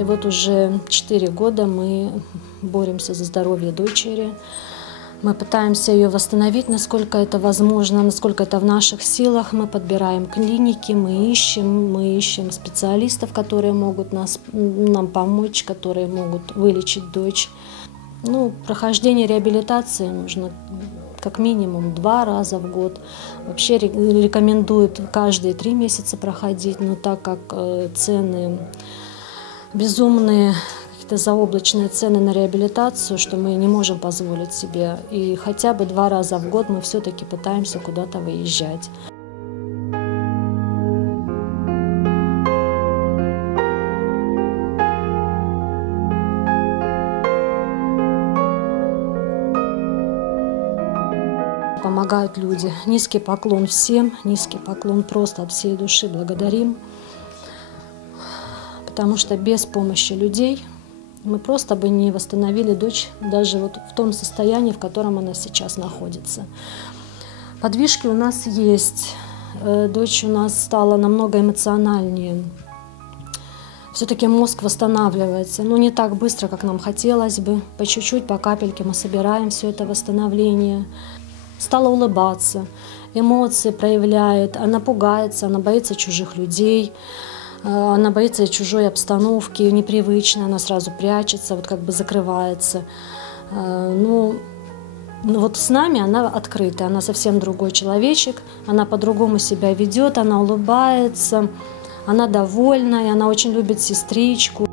И вот уже 4 года мы боремся за здоровье дочери. Мы пытаемся ее восстановить, насколько это возможно, насколько это в наших силах. Мы подбираем клиники, мы ищем специалистов, которые могут нам помочь, которые могут вылечить дочь. Прохождение реабилитации нужно как минимум 2 раза в год. Вообще рекомендуют каждые 3 месяца проходить, но так как цены безумные, заоблачные цены на реабилитацию, что мы не можем позволить себе. И хотя бы 2 раза в год мы все-таки пытаемся куда-то выезжать. Помогают люди. Низкий поклон всем, низкий поклон просто от всей души благодарим. Потому что без помощи людей мы просто бы не восстановили дочь даже вот в том состоянии, в котором она сейчас находится. Подвижки у нас есть. Дочь у нас стала намного эмоциональнее. Все-таки мозг восстанавливается, но не так быстро, как нам хотелось бы. По чуть-чуть, по капельке мы собираем все это восстановление. Стала улыбаться, эмоции проявляет, она пугается, она боится чужих людей. Она боится чужой обстановки, непривычной, она сразу прячется, вот как бы закрывается. Вот с нами она открытая, она совсем другой человечек, она по-другому себя ведет, она улыбается, она довольная, она очень любит сестричку.